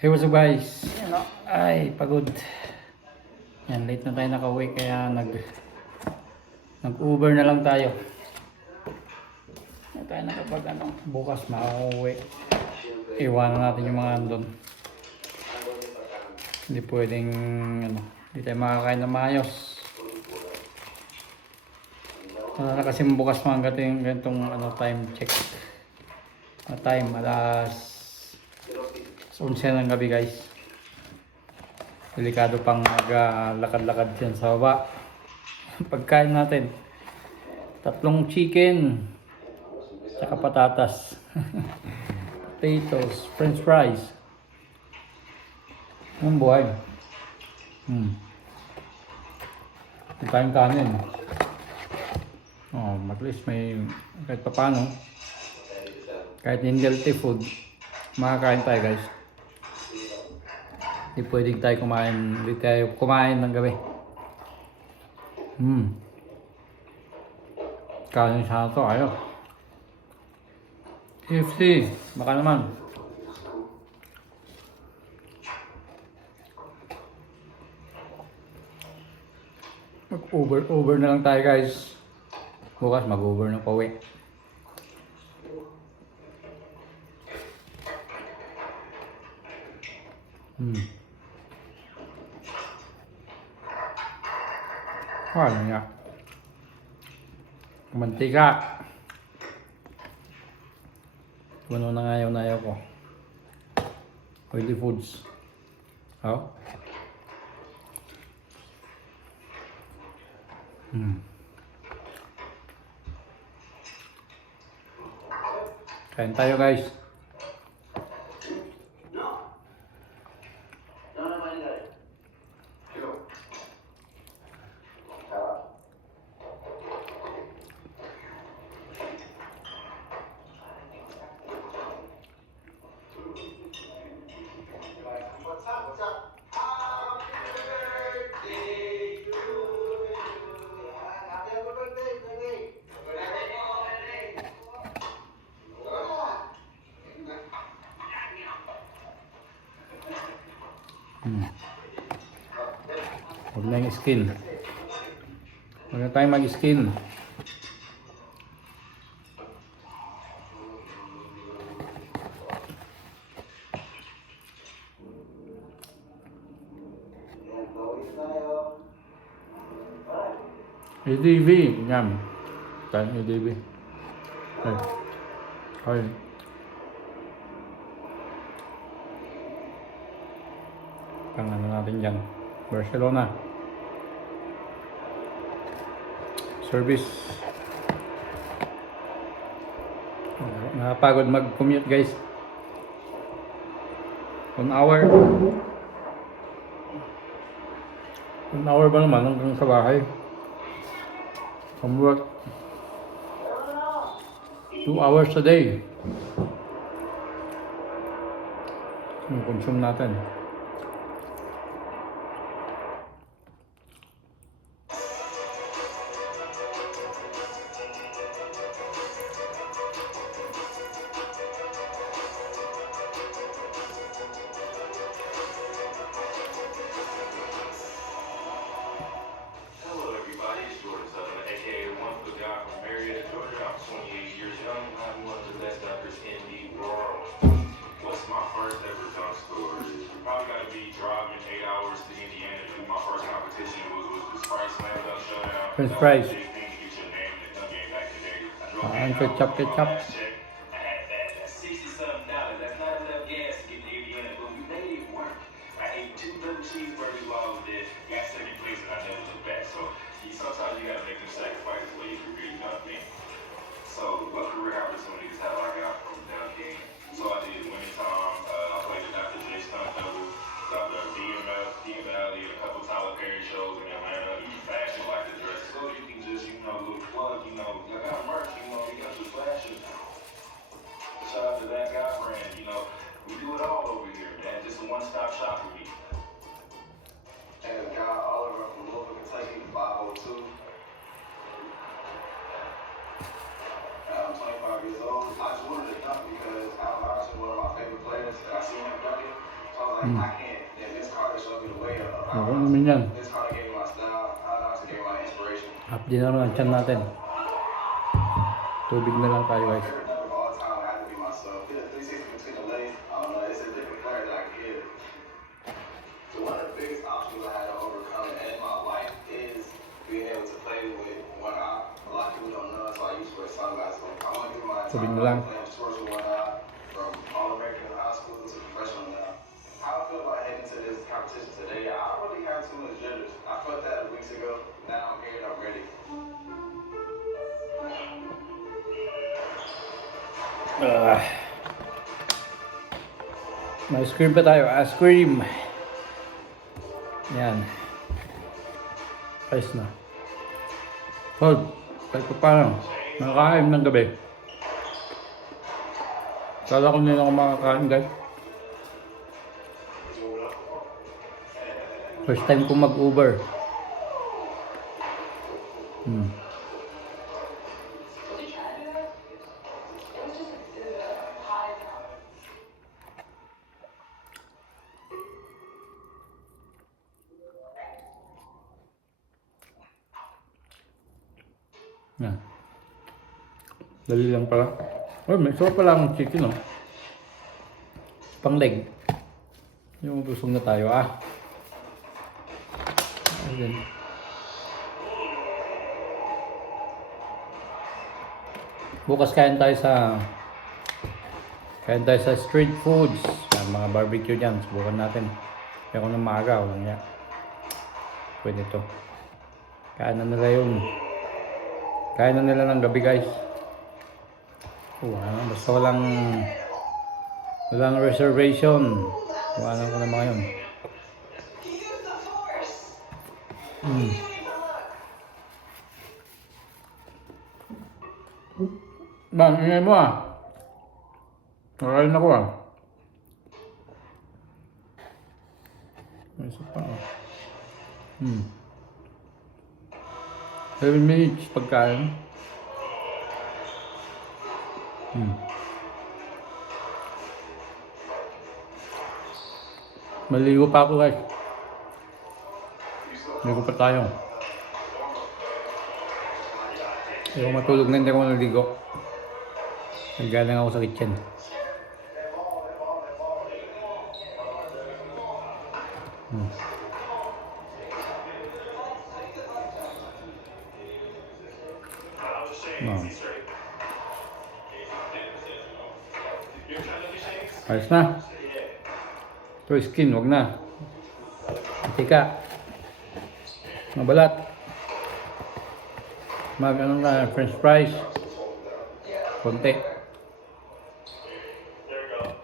Hey, what's up guys? Yan o. Ay, pagod. Yan, late na tayo nakauwi kaya nag-Uber na lang tayo. Hindi tayo nakapag bukas makauwi. Iwanan natin yung mga andun. Hindi pwedeng hindi tayo makakain na maayos. Na kasi bukas mga ganitong time check. Time alas 11 ng gabi guys. Delikado pang maglakad-lakad dyan sa baba. Pagkain natin 3 chicken tsaka patatas. Potatoes, french fries. Anong buhay? Tayong kanin. At least may kahit papano, kahit hindi healthy food, makakain tayo guys. Hindi pwedeng tayo kumain ng gabi. Kanin sana to, ayaw. KFC, baka naman. Mag-Uber na lang tayo guys. Bukas mag-Uber na pauwi. Ano niya? Mantika. Ano na ayaw ko. Oily foods. Oh. Kain tayo guys. Huwag na yung skin. Huwag na tayo mag-skin. ADV. Yan. Tayo ADV. Ay. Ano natin dyan. Barcelona. Service. Nakapagod mag-commute guys. 1 hour. 1 hour ba naman hanggang sa bahay? From work. 2 hours a day. Yung consume natin. French fries. Ketchup. One-stop shop for me. And the guy Oliver from Louisville, Kentucky, 502. I'm 25 years old. I just wanted to dunk because Allen Iverson, one of my like, I can't. And this car that showed me the way of how Ako naman yan. this car that gave me my style, how it also gave me my inspiration. Half din na ang tiyan natin. Tubig na lang tayo guys. Favorite number of all time had to be myself. Yeah, 360 between the legs. I don't know. It's a different player that I can give. So one of the biggest obstacles I had to overcome in my life is being able to play with one eye. A lot of people don't know, so I used to wear sunglasses. I want to give my Tubig entire na lang. life playing sports with one eye, from All-American in high school to professional now. How I feel about heading to this competition today, I don't really have too much jitters. I felt that weeks ago. Now I'm here and I'm ready. May ice cream pa tayo. Ice cream. Yan. Ayos na. Hold. Kahit pa paano. Nakakain ng gabi. Kala ko nila ako makakain guys. First time ko mag-Uber. Yan. Dali lang pala. Oh, may sarap pala ang chicken, oh. Pang leg. Yung busog na tayo, ah. Ayan. Bukas kain tayo sa street foods. Yan, mga barbecue dyan. Subukan natin. Kaya kung nang maaga, walang yan. Pwede to. Kain na nila yun. Kain na nila ng gabi guys. Basta walang reservation. Kuhanan ko na mga yun. Bang, ingay mo ah. Nakain ako ah. May isa pa ah. 7 minutes pagkain. Maligo pa ako guys. Maligo pa tayo. Hindi ako matulog na, hindi ako naligo. Nagaling ako sa kitchen. Ayos na. Ito skin, wag na. Tika. Mabalat. Ano na, french fries. Konti.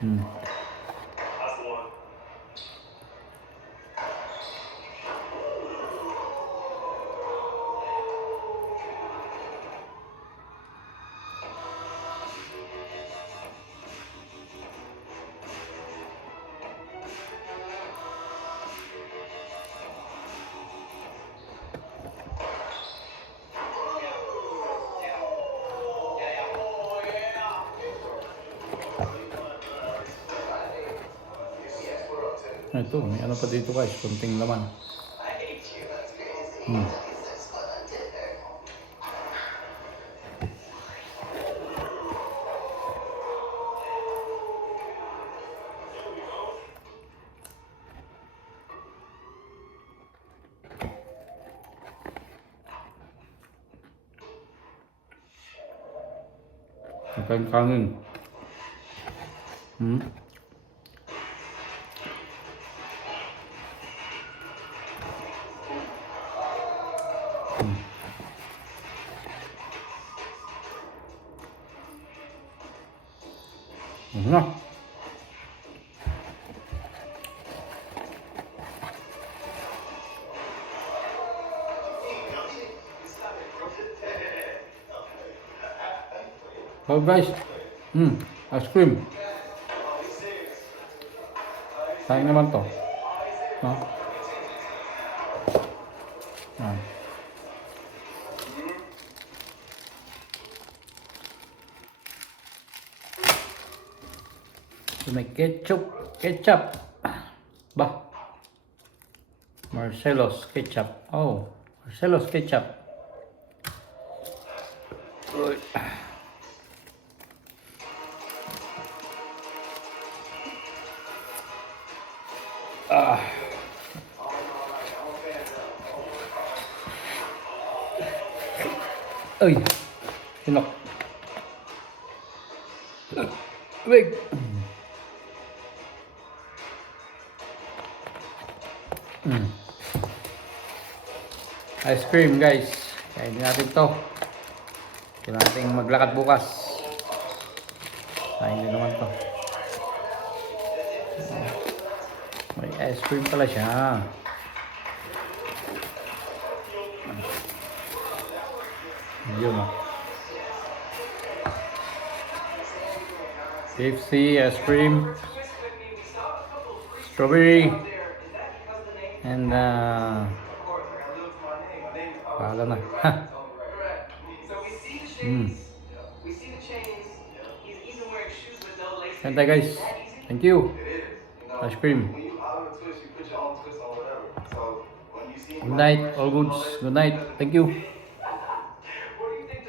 That's the one. Ito, may ano pa dito guys, konting laman. Ang kanin. Na. Oh guys, ice cream. Sayang naman to. No? So may ketchup. Bah. Marcelo's ketchup. Oh, Marcelo's ketchup. Uy. Ah. Uy. Sinok. Wait. Ice cream guys. Kainin natin to. Kailangan natin maglakad bukas. Kain din naman to. May ice cream pala siya. Yun o. KFC ice cream. Strawberry. And bahala na. Ha. Kanta guys. Thank you. Ice cream. Good night. All goods. Good night. Thank you.